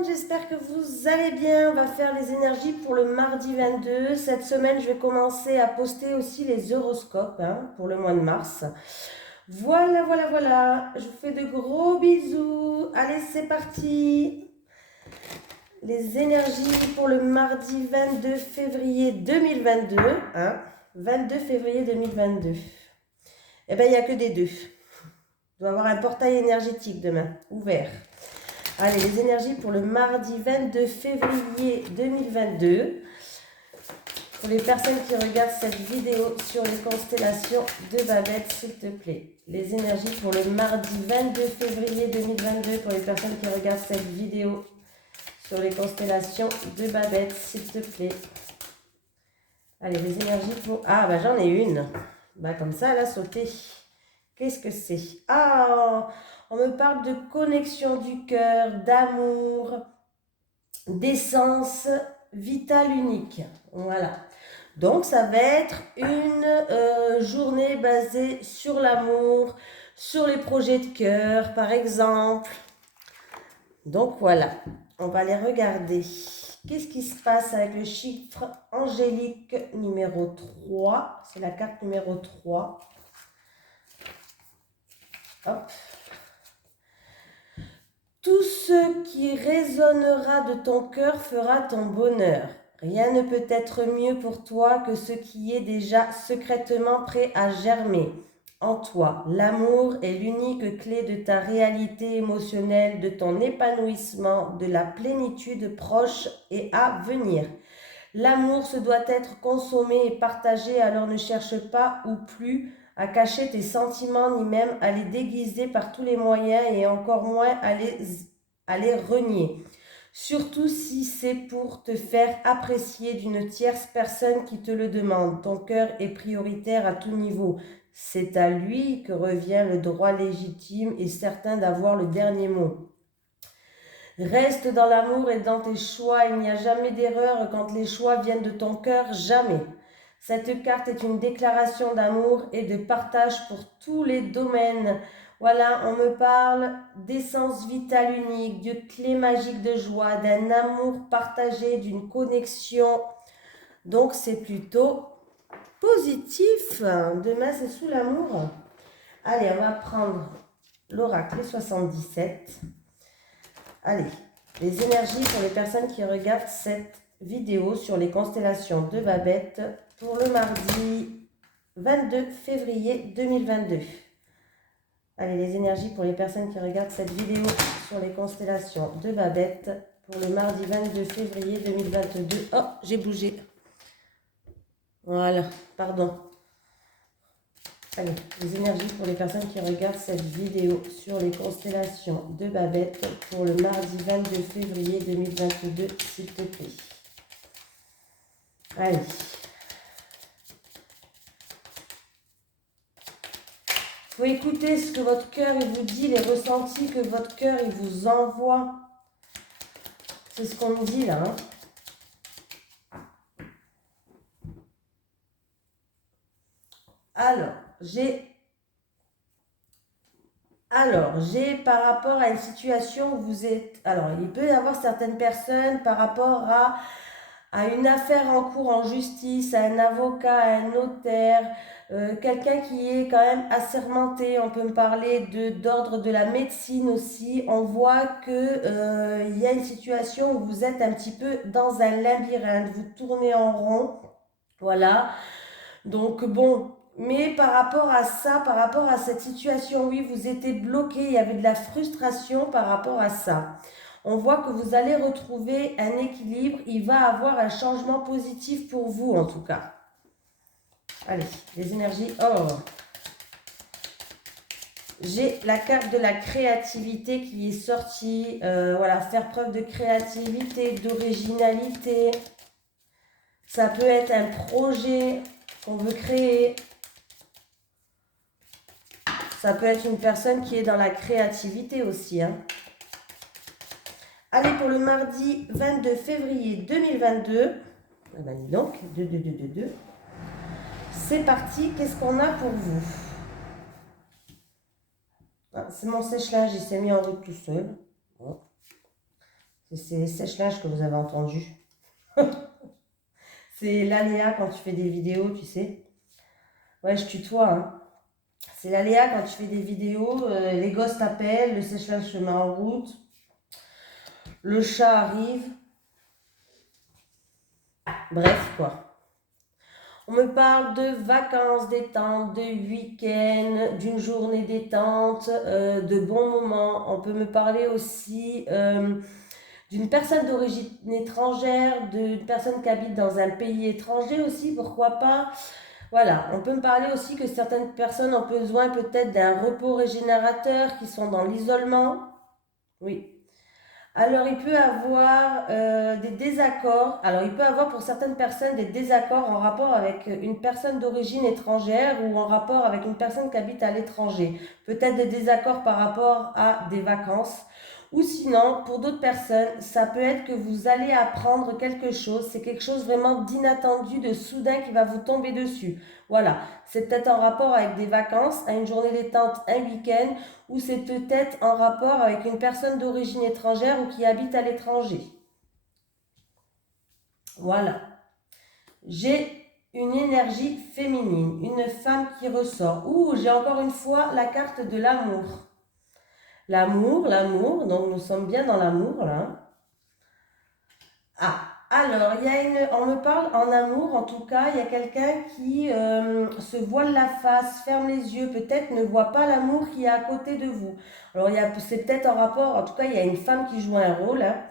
monde, j'espère que vous allez bien. On va faire les énergies pour le mardi 22. Cette semaine, je vais commencer à poster aussi les horoscopes pour le mois de mars. Voilà, voilà, voilà. Je vous fais de gros bisous. Allez, c'est parti. Les énergies pour le mardi 22 février 2022. 22 février 2022. Eh bien, il n'y a que des deux. Il doit y avoir un portail énergétique demain, ouvert. Allez, les énergies pour le mardi 22 février 2022. Pour les personnes qui regardent cette vidéo sur les constellations de Babette, s'il te plaît. Les énergies pour le mardi 22 février 2022. Pour les personnes qui regardent cette vidéo sur les constellations de Babette, s'il te plaît. Allez, les énergies pour... Ah, bah j'en ai une. Bah comme ça, elle a sauté. Qu'est-ce que c'est? Ah, on me parle de connexion du cœur, d'amour, d'essence vitale unique. Voilà. Donc, ça va être une journée basée sur l'amour, sur les projets de cœur, par exemple. Donc, voilà. On va les regarder. Qu'est-ce qui se passe avec le chiffre angélique numéro 3? C'est la carte numéro 3. Hop. Tout ce qui résonnera de ton cœur fera ton bonheur. Rien ne peut être mieux pour toi que ce qui est déjà secrètement prêt à germer en toi. L'amour est l'unique clé de ta réalité émotionnelle, de ton épanouissement, de la plénitude proche et à venir. L'amour se doit être consommé et partagé, alors ne cherche pas ou plus à cacher tes sentiments, ni même à les déguiser par tous les moyens et encore moins à les renier. Surtout si c'est pour te faire apprécier d'une tierce personne qui te le demande. Ton cœur est prioritaire à tout niveau. C'est à lui que revient le droit légitime et certain d'avoir le dernier mot. Reste dans l'amour et dans tes choix. Il n'y a jamais d'erreur quand les choix viennent de ton cœur, jamais. Cette carte est une déclaration d'amour et de partage pour tous les domaines. Voilà, on me parle d'essence vitale unique, de clé magique de joie, d'un amour partagé, d'une connexion. Donc c'est plutôt positif. Demain c'est sous l'amour. Allez, on va prendre l'oracle 77. Allez, les énergies pour les personnes qui regardent cette vidéo sur les constellations de Babette pour le mardi 22 février 2022. Allez, les énergies pour les personnes qui regardent cette vidéo sur les constellations de Babette pour le mardi 22 février 2022. Oh, j'ai bougé. Voilà, pardon. Allez, les énergies pour les personnes qui regardent cette vidéo sur les constellations de Babette pour le mardi 22 février 2022, s'il te plaît. Allez. Il faut écouter ce que votre cœur vous dit, les ressentis que votre cœur vous envoie. C'est ce qu'on me dit là. Alors, j'ai par rapport à une situation où vous êtes... Alors, il peut y avoir certaines personnes par rapport à une affaire en cours en justice, à un avocat, à un notaire, quelqu'un qui est quand même assermenté. On peut me parler d'ordre de la médecine aussi. On voit que il y a une situation où vous êtes un petit peu dans un labyrinthe, vous tournez en rond. Voilà. Donc bon, mais par rapport à ça, par rapport à cette situation, oui, vous étiez bloqué, il y avait de la frustration par rapport à ça. On voit que vous allez retrouver un équilibre, il va avoir un changement positif pour vous en tout cas. Allez, les énergies. Oh, j'ai la carte de la créativité qui est sortie. Voilà, faire preuve de créativité, d'originalité. Ça peut être un projet qu'on veut créer. Ça peut être une personne qui est dans la créativité aussi. Allez, pour le mardi 22 février 2022. Eh ben, dis donc, 2. C'est parti, qu'est-ce qu'on a pour vous? Ah, c'est mon sèche-linge, il s'est mis en route tout seul. Bon. C'est sèche-linge que vous avez entendu. C'est l'aléa quand tu fais des vidéos, tu sais. Ouais, je tutoie, hein. C'est l'aléa quand tu fais des vidéos, les gosses t'appellent, le sèche-linge se met en route, le chat arrive, bref, quoi. On me parle de vacances détente, de week-end, d'une journée détente, de bons moments. On peut me parler aussi d'une personne d'origine étrangère, d'une personne qui habite dans un pays étranger aussi, pourquoi pas. Voilà, on peut me parler aussi que certaines personnes ont besoin peut-être d'un repos régénérateur, qui sont dans l'isolement. Oui. Alors, il peut avoir des désaccords. Alors, il peut avoir pour certaines personnes des désaccords en rapport avec une personne d'origine étrangère ou en rapport avec une personne qui habite à l'étranger. Peut-être des désaccords par rapport à des vacances. Ou sinon, pour d'autres personnes, ça peut être que vous allez apprendre quelque chose. C'est quelque chose vraiment d'inattendu, de soudain qui va vous tomber dessus. Voilà, c'est peut-être en rapport avec des vacances, à une journée détente, un week-end, ou c'est peut-être en rapport avec une personne d'origine étrangère ou qui habite à l'étranger. Voilà. J'ai une énergie féminine, une femme qui ressort. Ouh, j'ai encore une fois la carte de l'amour. L'amour, donc nous sommes bien dans l'amour là. Ah, alors, on me parle en amour, en tout cas, il y a quelqu'un qui se voile la face, ferme les yeux, peut-être ne voit pas l'amour qui est à côté de vous. Alors, c'est peut-être en rapport, en tout cas, il y a une femme qui joue un rôle, hein.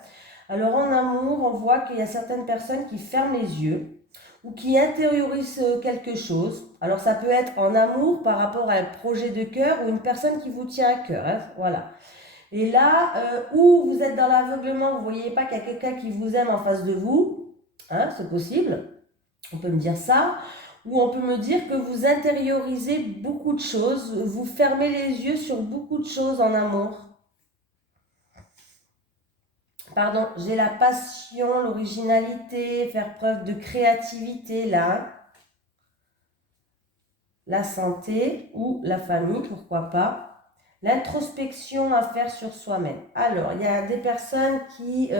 Alors, en amour, on voit qu'il y a certaines personnes qui ferment les yeux ou qui intériorisent quelque chose. Alors, ça peut être en amour par rapport à un projet de cœur ou une personne qui vous tient à cœur, hein, voilà. Et là, où vous êtes dans l'aveuglement, vous ne voyez pas qu'il y a quelqu'un qui vous aime en face de vous, hein, c'est possible, on peut me dire ça, ou on peut me dire que vous intériorisez beaucoup de choses, vous fermez les yeux sur beaucoup de choses en amour. Pardon, j'ai la passion, l'originalité, faire preuve de créativité là, la santé ou la famille, pourquoi pas. L'introspection à faire sur soi-même. Alors, il y a des personnes qui...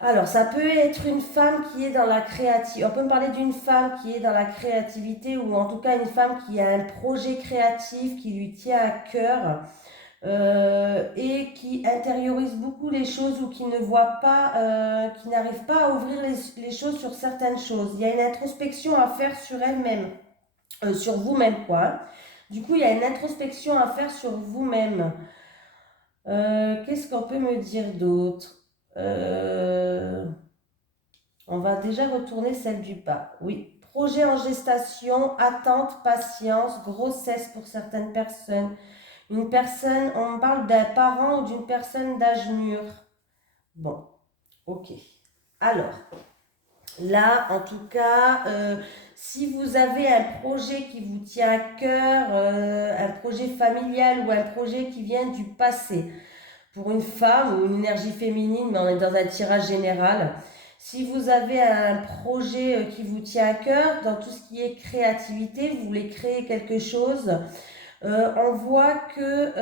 alors, ça peut être une femme qui est dans la créativité. On peut me parler d'une femme qui est dans la créativité ou en tout cas une femme qui a un projet créatif qui lui tient à cœur et qui intériorise beaucoup les choses ou qui ne voit pas, qui n'arrive pas à ouvrir les choses sur certaines choses. Il y a une introspection à faire sur elle-même, sur vous-même, quoi, hein. Du coup, il y a une introspection à faire sur vous-même. Qu'est-ce qu'on peut me dire d'autre? On va déjà retourner celle du bas. Oui, projet en gestation, attente, patience, grossesse pour certaines personnes. Une personne, on parle d'un parent ou d'une personne d'âge mûr. Bon, ok. Alors, là, en tout cas, si vous avez un projet qui vous tient à cœur, un projet familial ou un projet qui vient du passé, pour une femme ou une énergie féminine, mais on est dans un tirage général. Si vous avez un projet qui vous tient à cœur, dans tout ce qui est créativité, vous voulez créer quelque chose, on voit que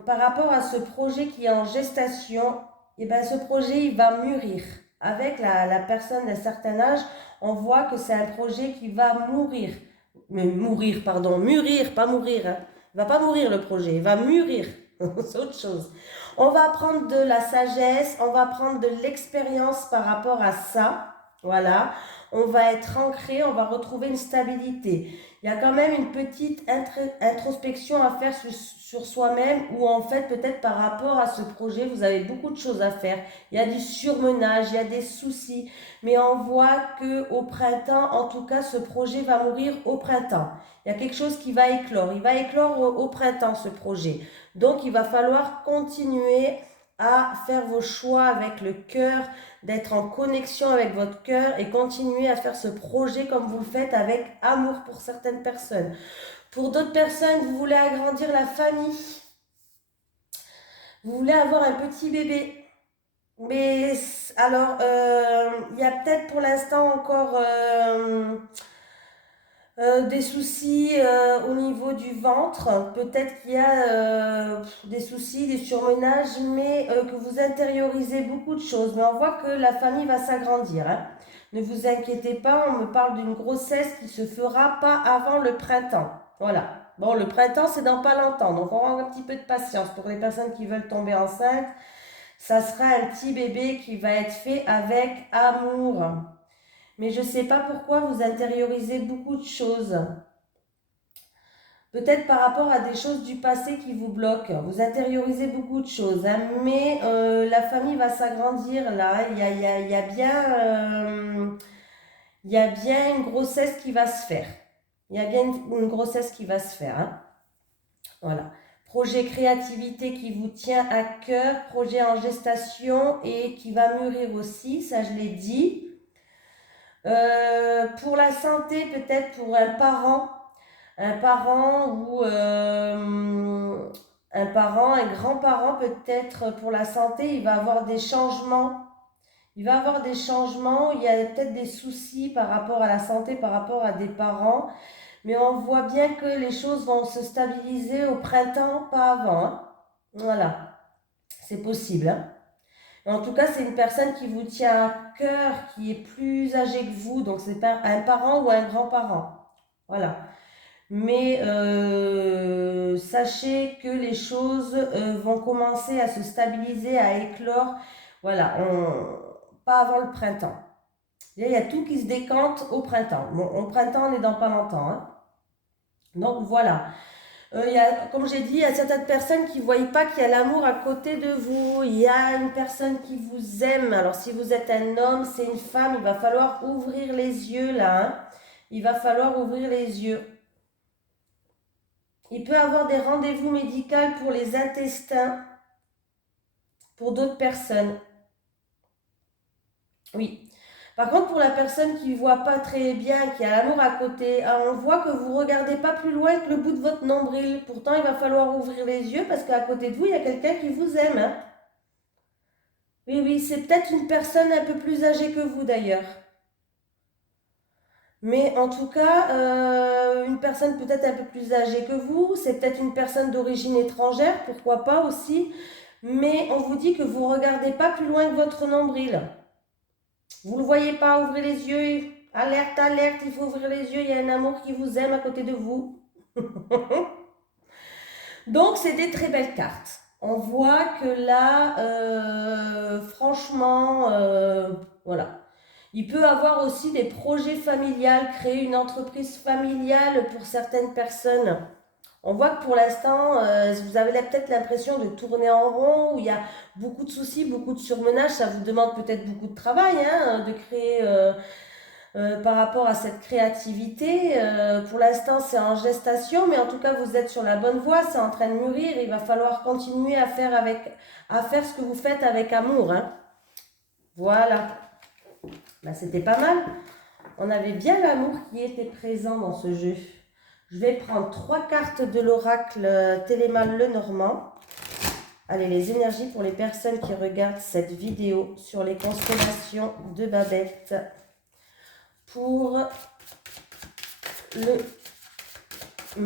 par rapport à ce projet qui est en gestation, et ben, ce projet il va mûrir. Avec la personne d'un certain âge, on voit que c'est un projet qui va mourir. Mais mourir, pardon, mûrir, pas mourir, hein. Il va pas mourir le projet, il va mûrir. C'est autre chose. On va prendre de la sagesse, on va prendre de l'expérience par rapport à ça. Voilà. On va être ancré, on va retrouver une stabilité. Il y a quand même une petite introspection à faire sur soi-même où en fait peut-être par rapport à ce projet vous avez beaucoup de choses à faire. Il y a du surmenage, il y a des soucis, mais on voit que au printemps, en tout cas ce projet va mourir au printemps. Il y a quelque chose qui va éclore, il va éclore au printemps ce projet. Donc il va falloir continuer à faire vos choix avec le cœur, d'être en connexion avec votre cœur et continuer à faire ce projet comme vous le faites avec amour pour certaines personnes. Pour d'autres personnes, vous voulez agrandir la famille, vous voulez avoir un petit bébé. Mais alors, il y a peut-être pour l'instant encore Des soucis au niveau du ventre, peut-être qu'il y a des soucis, des surmenages, mais que vous intériorisez beaucoup de choses. Mais on voit que la famille va s'agrandir, hein. Ne vous inquiétez pas, on me parle d'une grossesse qui se fera pas avant le printemps. Voilà. Bon, le printemps, c'est dans pas longtemps, donc on a un petit peu de patience pour les personnes qui veulent tomber enceintes. Ça sera un petit bébé qui va être fait avec amour. Mais je ne sais pas pourquoi vous intériorisez beaucoup de choses. Peut-être par rapport à des choses du passé qui vous bloquent. Vous intériorisez beaucoup de choses, hein, mais la famille va s'agrandir là. Il y a bien une grossesse qui va se faire. Il y a bien une grossesse qui va se faire, hein. Voilà. Projet créativité qui vous tient à cœur, projet en gestation et qui va mûrir aussi, ça je l'ai dit. Pour la santé, peut-être pour un parent ou un parent, un grand-parent peut-être pour la santé, il va avoir des changements. Il va avoir des changements, il y a peut-être des soucis par rapport à la santé, par rapport à des parents, mais on voit bien que les choses vont se stabiliser au printemps, pas avant, hein. Voilà, c'est possible, hein. En tout cas, c'est une personne qui vous tient à cœur, qui est plus âgée que vous, donc c'est pas un parent ou un grand-parent. Voilà. Mais sachez que les choses vont commencer à se stabiliser, à éclore. Voilà, pas avant le printemps. Il y a tout qui se décante au printemps. Bon, au printemps, on est dans pas longtemps, hein. Donc voilà. Comme j'ai dit, il y a certaines personnes qui ne voient pas qu'il y a l'amour à côté de vous. Il y a une personne qui vous aime. Alors si vous êtes un homme, c'est une femme, il va falloir ouvrir les yeux là, hein. Il va falloir ouvrir les yeux. Il peut avoir des rendez-vous médicaux pour les intestins, pour d'autres personnes. Oui. Par contre, pour la personne qui ne voit pas très bien, qui a l'amour à côté, on voit que vous ne regardez pas plus loin que le bout de votre nombril. Pourtant, il va falloir ouvrir les yeux parce qu'à côté de vous, il y a quelqu'un qui vous aime, hein. Oui, oui, c'est peut-être une personne un peu plus âgée que vous d'ailleurs. Mais en tout cas, une personne peut-être un peu plus âgée que vous, c'est peut-être une personne d'origine étrangère, pourquoi pas aussi. Mais on vous dit que vous ne regardez pas plus loin que votre nombril. Vous ne le voyez pas, ouvrez les yeux. Alerte, alerte, il faut ouvrir les yeux, il y a un amour qui vous aime à côté de vous. Donc, c'est des très belles cartes. On voit que là, franchement, voilà. Il peut avoir aussi des projets familiales, créer une entreprise familiale pour certaines personnes. On voit que pour l'instant, vous avez peut-être l'impression de tourner en rond, où il y a beaucoup de soucis, beaucoup de surmenage. Ça vous demande peut-être beaucoup de travail, hein, de créer par rapport à cette créativité. Pour l'instant, c'est en gestation, mais en tout cas, vous êtes sur la bonne voie, c'est en train de mûrir. Il va falloir continuer à faire ce que vous faites avec amour, hein. Voilà. Ben, c'était pas mal. On avait bien l'amour qui était présent dans ce jeu. Je vais prendre 3 cartes de l'oracle Télémal Lenormand. Allez, les énergies pour les personnes qui regardent cette vidéo sur les constellations de Babette. Pour le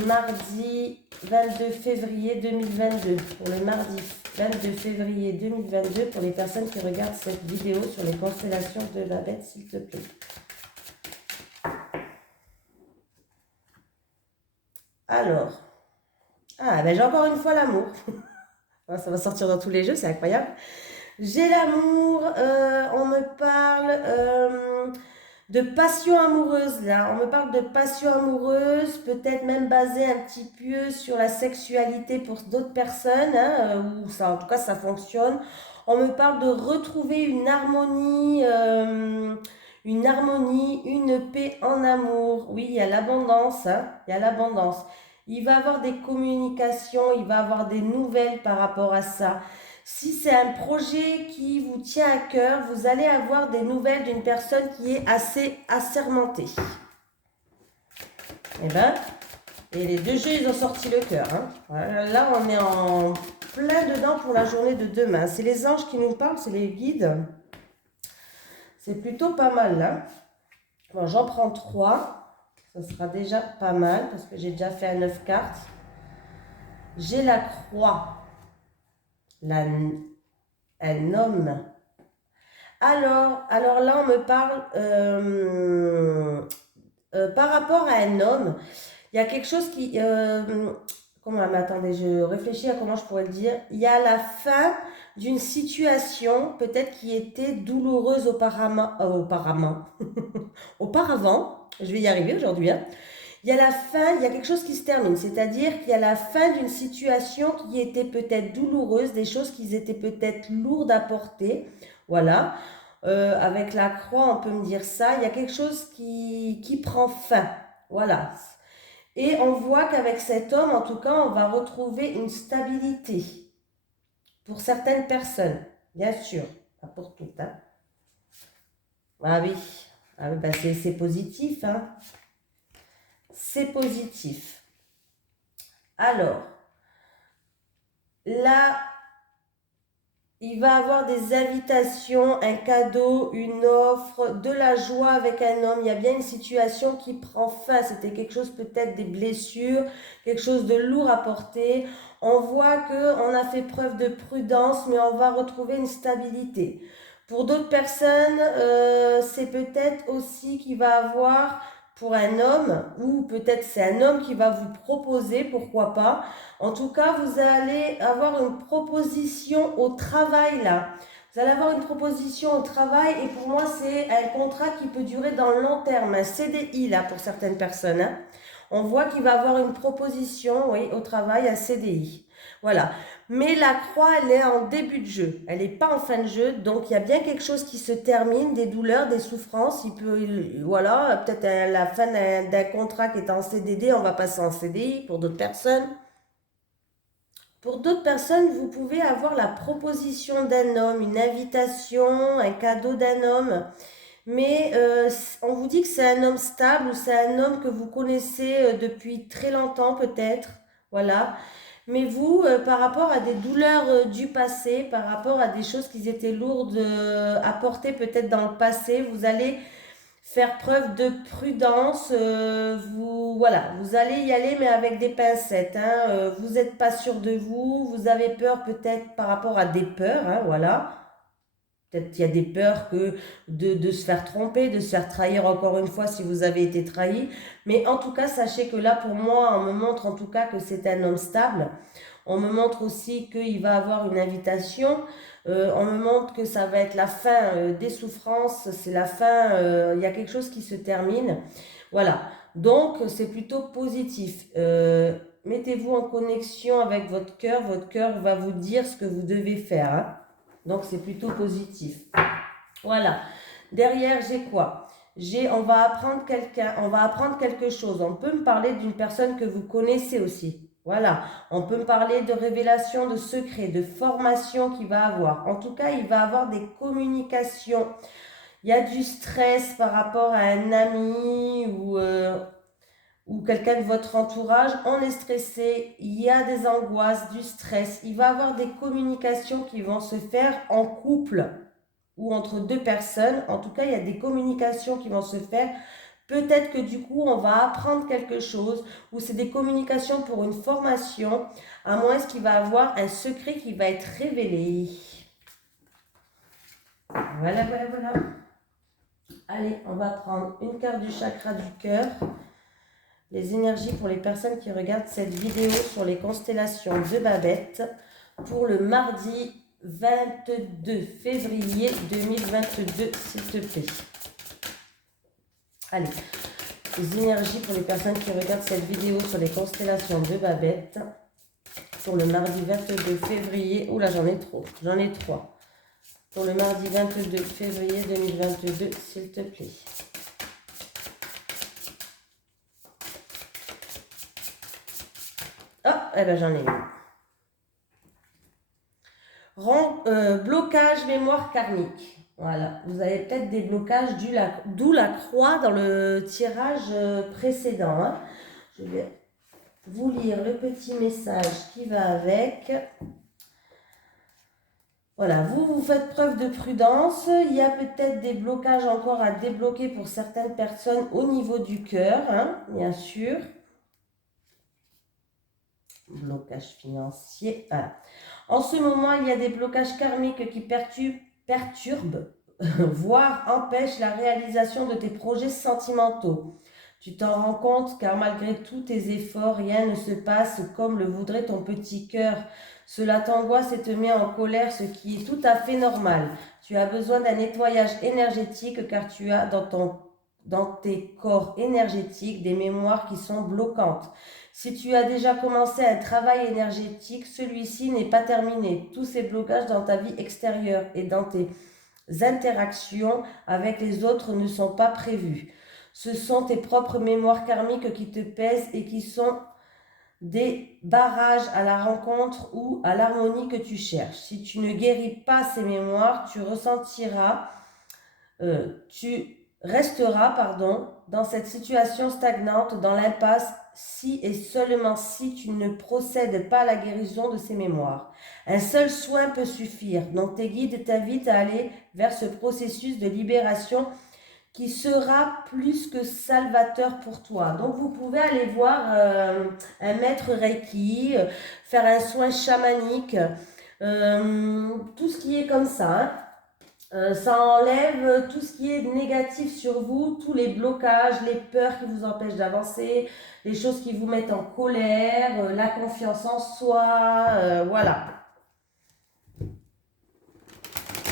mardi 22 février 2022. Pour le mardi 22 février 2022, pour les personnes qui regardent cette vidéo sur les constellations de Babette, s'il te plaît. Alors, ben j'ai encore une fois l'amour. Ça va sortir dans tous les jeux, c'est incroyable. J'ai l'amour, on me parle de passion amoureuse là. On me parle de passion amoureuse, peut-être même basée un petit peu sur la sexualité pour d'autres personnes, hein, ou ça, en tout cas ça fonctionne. On me parle de retrouver une harmonie, une paix en amour. Oui, il y a l'abondance, hein, il y a l'abondance. Il va avoir des communications, il va avoir des nouvelles par rapport à ça. Si c'est un projet qui vous tient à cœur, vous allez avoir des nouvelles d'une personne qui est assez assermentée. Eh ben, et les deux jeux, ils ont sorti le cœur, hein. Voilà, là, on est en plein dedans pour la journée de demain. C'est les anges qui nous parlent, c'est les guides. C'est plutôt pas mal, là. Bon, j'en prends 3. Ça sera déjà pas mal parce que j'ai déjà fait un 9 cartes. J'ai la croix, un homme. Alors là, on me parle par rapport à un homme. Il y a quelque chose qui... comment, mais attendez, je réfléchis à comment je pourrais le dire. Il y a la fin d'une situation, peut-être qui était douloureuse auparavant. Je vais y arriver aujourd'hui, hein. Il y a la fin, il y a quelque chose qui se termine, c'est-à-dire qu'il y a la fin d'une situation qui était peut-être douloureuse, des choses qui étaient peut-être lourdes à porter, voilà. Avec la croix, on peut me dire ça, il y a quelque chose qui prend fin, voilà. Et on voit qu'avec cet homme, en tout cas, on va retrouver une stabilité pour certaines personnes, bien sûr, pas pour toutes, hein. Ah oui, bah c'est positif, hein. C'est positif. Alors, là, il va avoir des invitations, un cadeau, une offre, de la joie avec un homme. Il y a bien une situation qui prend fin. C'était quelque chose, peut-être des blessures, quelque chose de lourd à porter. On voit qu'on a fait preuve de prudence, mais on va retrouver une stabilité. Pour d'autres personnes, c'est peut-être aussi qu'il va avoir pour un homme, ou peut-être c'est un homme qui va vous proposer, pourquoi pas. En tout cas, vous allez avoir une proposition au travail là. Vous allez avoir une proposition au travail et pour moi, c'est un contrat qui peut durer dans le long terme, un CDI là pour certaines personnes, hein. On voit qu'il va avoir une proposition, oui, au travail, un CDI. Voilà. Mais la croix, elle est en début de jeu. Elle n'est pas en fin de jeu. Donc, il y a bien quelque chose qui se termine, des douleurs, des souffrances. Voilà, peut-être à la fin d'un contrat qui est en CDD, on va passer en CDI pour d'autres personnes. Pour d'autres personnes, vous pouvez avoir la proposition d'un homme, une invitation, un cadeau d'un homme. Mais on vous dit que c'est un homme stable ou c'est un homme que vous connaissez depuis très longtemps peut-être. Voilà. Mais vous, par rapport à des douleurs du passé, par rapport à des choses qui étaient lourdes à porter peut-être dans le passé, vous allez faire preuve de prudence. Voilà, vous allez y aller, mais avec des pincettes, hein. Vous n'êtes pas sûr de vous, vous avez peur peut-être par rapport à des peurs, hein, voilà. Peut-être qu'il y a des peurs de se faire tromper, de se faire trahir encore une fois si vous avez été trahi. Mais en tout cas, sachez que là, pour moi, on me montre en tout cas que c'est un homme stable. On me montre aussi qu'il va avoir une invitation. On me montre que ça va être la fin des souffrances. C'est la fin, il y a quelque chose qui se termine. Voilà. Donc, c'est plutôt positif. Mettez-vous en connexion avec votre cœur. Votre cœur va vous dire ce que vous devez faire, hein. Donc, c'est plutôt positif. Voilà. Derrière, j'ai quoi? On va apprendre quelque chose. On peut me parler d'une personne que vous connaissez aussi. Voilà. On peut me parler de révélation, de secrets, de formation qu'il va avoir. En tout cas, il va avoir des communications. Il y a du stress par rapport à un ami ou quelqu'un de votre entourage. On est stressé, il y a des angoisses, du stress. Il va avoir des communications qui vont se faire en couple ou entre deux personnes. En tout cas, il y a des communications qui vont se faire. Peut-être que du coup, on va apprendre quelque chose ou c'est des communications pour une formation, à moins qu'il va avoir un secret qui va être révélé. Voilà, voilà, voilà. Allez, on va prendre une carte du chakra du cœur. Les énergies pour les personnes qui regardent cette vidéo sur les constellations de Babette pour le mardi 22 février 2022, s'il te plaît. Allez, les énergies pour les personnes qui regardent cette vidéo sur les constellations de Babette pour le mardi 22 février. Oula, j'en ai trop, j'en ai trois. Pour le mardi 22 février 2022, s'il te plaît. Ah, eh ben j'en ai une. Blocage mémoire karmique. Voilà, vous avez peut-être des blocages d'où la croix dans le tirage précédent, hein. Je vais vous lire le petit message qui va avec. Voilà, vous faites preuve de prudence. Il y a peut-être des blocages encore à débloquer pour certaines personnes au niveau du cœur, hein, bien sûr. Blocage financier, voilà. En ce moment, il y a des blocages karmiques qui perturbent, voire empêchent la réalisation de tes projets sentimentaux. Tu t'en rends compte car malgré tous tes efforts, rien ne se passe comme le voudrait ton petit cœur. Cela t'angoisse et te met en colère, ce qui est tout à fait normal. Tu as besoin d'un nettoyage énergétique car tu as dans tes corps énergétiques des mémoires qui sont bloquantes. Si tu as déjà commencé un travail énergétique, celui-ci n'est pas terminé. Tous ces blocages dans ta vie extérieure et dans tes interactions avec les autres ne sont pas prévus. Ce sont tes propres mémoires karmiques qui te pèsent et qui sont des barrages à la rencontre ou à l'harmonie que tu cherches. Si tu ne guéris pas ces mémoires, tu resteras, dans cette situation stagnante, dans l'impasse, si et seulement si tu ne procèdes pas à la guérison de ces mémoires. Un seul soin peut suffire, donc tes guides t'invitent à aller vers ce processus de libération qui sera plus que salvateur pour toi. Donc vous pouvez aller voir un maître Reiki, faire un soin chamanique, tout ce qui est comme ça, hein. Ça enlève tout ce qui est négatif sur vous, tous les blocages, les peurs qui vous empêchent d'avancer, les choses qui vous mettent en colère, la confiance en soi, voilà.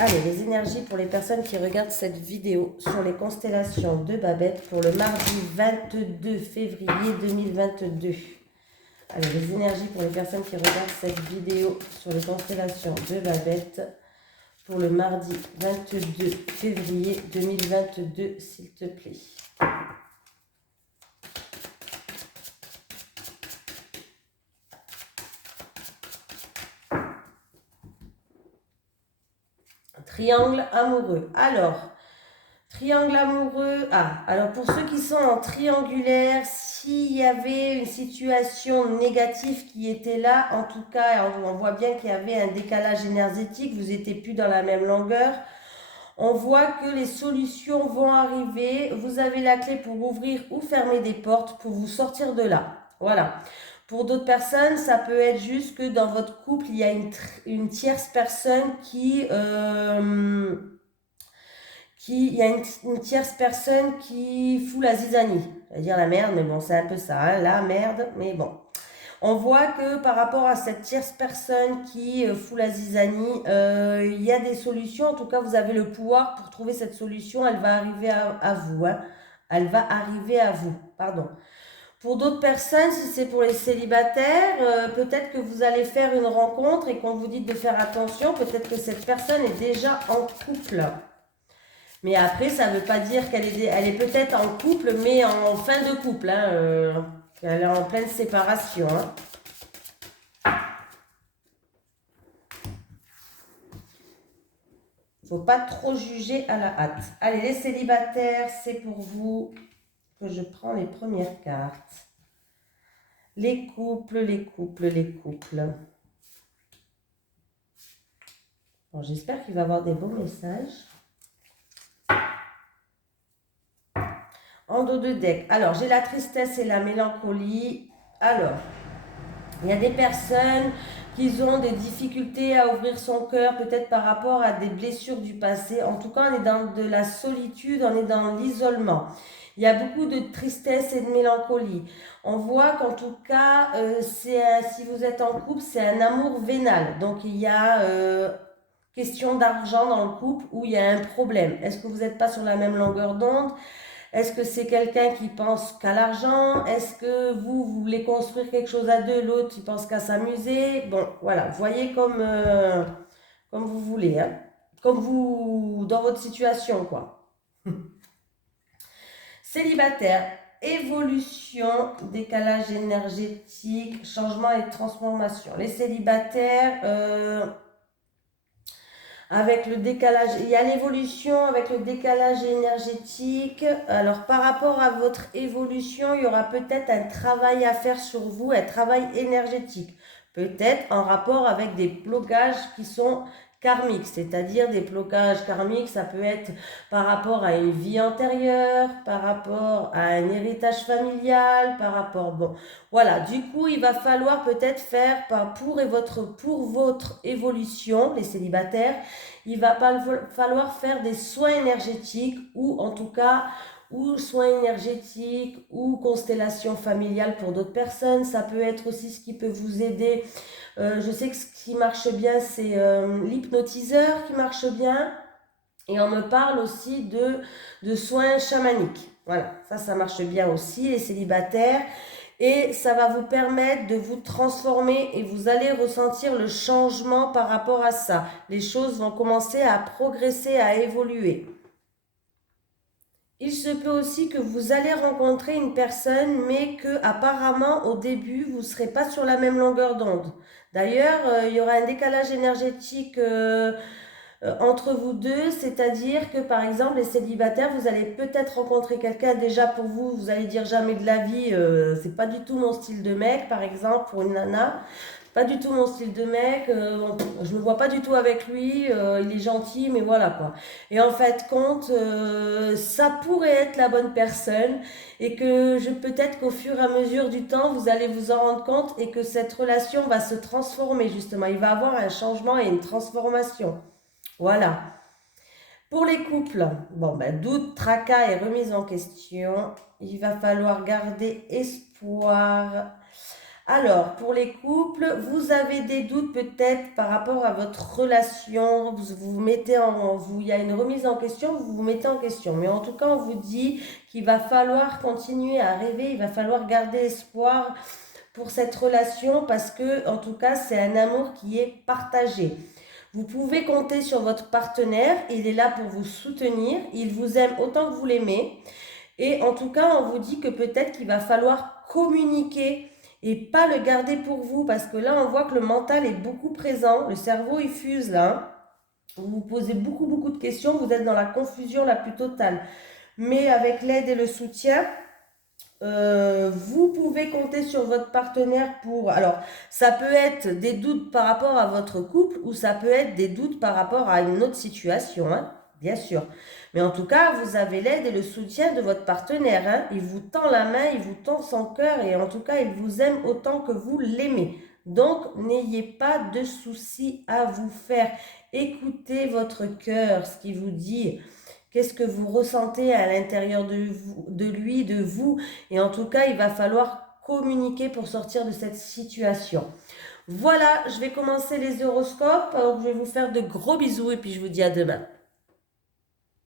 Allez, les énergies pour les personnes qui regardent cette vidéo sur les constellations de Babette pour le mardi 22 février 2022. Allez, les énergies pour les personnes qui regardent cette vidéo sur les constellations de Babette pour le mardi 22 février 2022, s'il te plaît. Triangle amoureux. Alors, triangle amoureux. Alors pour ceux qui sont en triangulaire, s'il y avait une situation négative qui était là, en tout cas, on voit bien qu'il y avait un décalage énergétique, vous n'étiez plus dans la même longueur. On voit que les solutions vont arriver. Vous avez la clé pour ouvrir ou fermer des portes pour vous sortir de là. Voilà. Pour d'autres personnes, ça peut être juste que dans votre couple, il y a une tierce personne il y a une tierce personne qui fout la zizanie. C'est-à-dire la merde, mais bon, c'est un peu ça, hein, la merde, mais bon. On voit que par rapport à cette tierce personne qui fout la zizanie, il y a des solutions. En tout cas, vous avez le pouvoir pour trouver cette solution. Elle va arriver à vous. Hein. Elle va arriver à vous. Pardon. Pour d'autres personnes, si c'est pour les célibataires, peut-être que vous allez faire une rencontre et qu'on vous dit de faire attention. Peut-être que cette personne est déjà en couple. Mais après, ça ne veut pas dire qu'elle est peut-être en couple, mais en fin de couple. Hein, elle est en pleine séparation. Hein. Faut pas trop juger à la hâte. Allez, les célibataires, c'est pour vous que je prends les premières cartes. Les couples, les couples, les couples. Bon, j'espère qu'il va y avoir des beaux messages. En dos de deck. Alors, j'ai la tristesse et la mélancolie. Alors, il y a des personnes qui ont des difficultés à ouvrir son cœur, peut-être par rapport à des blessures du passé. En tout cas, on est dans de la solitude, on est dans l'isolement. Il y a beaucoup de tristesse et de mélancolie. On voit qu'en tout cas, si vous êtes en couple, c'est un amour vénal. Donc, il y a question d'argent dans le couple où il y a un problème. Est-ce que vous n'êtes pas sur la même longueur d'onde? Est-ce que c'est quelqu'un qui pense qu'à l'argent? Est-ce que vous voulez construire quelque chose à deux, l'autre il pense qu'à s'amuser? Bon, voilà, voyez comme vous voulez, hein. Comme vous, dans votre situation, quoi. Célibataire, évolution, décalage énergétique, changement et transformation. Les célibataires... avec le décalage, il y a l'évolution avec le décalage énergétique. Alors par rapport à votre évolution, il y aura peut-être un travail à faire sur vous, un travail énergétique. Peut-être en rapport avec des blocages qui sont karmiques, c'est-à-dire des blocages karmiques, ça peut être par rapport à une vie antérieure, par rapport à un héritage familial, par rapport, bon, voilà, du coup, il va falloir peut-être faire, pour votre évolution, les célibataires, il va pas falloir faire des soins énergétiques ou en tout cas ou soins énergétiques ou constellation familiale pour d'autres personnes. Ça peut être aussi ce qui peut vous aider. Je sais que ce qui marche bien, c'est l'hypnotiseur qui marche bien. Et on me parle aussi de soins chamaniques. Voilà, ça marche bien aussi, les célibataires. Et ça va vous permettre de vous transformer et vous allez ressentir le changement par rapport à ça. Les choses vont commencer à progresser, à évoluer. Il se peut aussi que vous allez rencontrer une personne, mais que apparemment au début vous ne serez pas sur la même longueur d'onde. D'ailleurs, il y aura un décalage énergétique entre vous deux, c'est-à-dire que par exemple les célibataires, vous allez peut-être rencontrer quelqu'un déjà pour vous, vous allez dire jamais de la vie, c'est pas du tout mon style de mec, par exemple pour une nana. Pas du tout mon style de mec, je me vois pas du tout avec lui, il est gentil, mais voilà quoi. Et en fait, compte, ça pourrait être la bonne personne et que peut-être qu'au fur et à mesure du temps, vous allez vous en rendre compte et que cette relation va se transformer justement. Il va avoir un changement et une transformation. Voilà. Pour les couples, bon ben doute, tracas et remise en question, il va falloir garder espoir. Alors, pour les couples, vous avez des doutes peut-être par rapport à votre relation, vous mettez il y a une remise en question, vous vous mettez en question. Mais en tout cas, on vous dit qu'il va falloir continuer à rêver, il va falloir garder espoir pour cette relation parce que, en tout cas, c'est un amour qui est partagé. Vous pouvez compter sur votre partenaire, il est là pour vous soutenir, il vous aime autant que vous l'aimez. Et en tout cas, on vous dit que peut-être qu'il va falloir communiquer et pas le garder pour vous parce que là, on voit que le mental est beaucoup présent, le cerveau il fuse là. Vous vous posez beaucoup de questions, vous êtes dans la confusion la plus totale. Mais avec l'aide et le soutien, vous pouvez compter sur votre partenaire pour... Alors, ça peut être des doutes par rapport à votre couple ou ça peut être des doutes par rapport à une autre situation, hein, bien sûr. Mais en tout cas, vous avez l'aide et le soutien de votre partenaire. Hein. Il vous tend la main, il vous tend son cœur et en tout cas, il vous aime autant que vous l'aimez. Donc, n'ayez pas de soucis à vous faire. Écoutez votre cœur, ce qu'il vous dit. Qu'est-ce que vous ressentez à l'intérieur de vous, de lui, de vous. Et en tout cas, il va falloir communiquer pour sortir de cette situation. Voilà, je vais commencer les horoscopes. Alors, je vais vous faire de gros bisous et puis je vous dis à demain.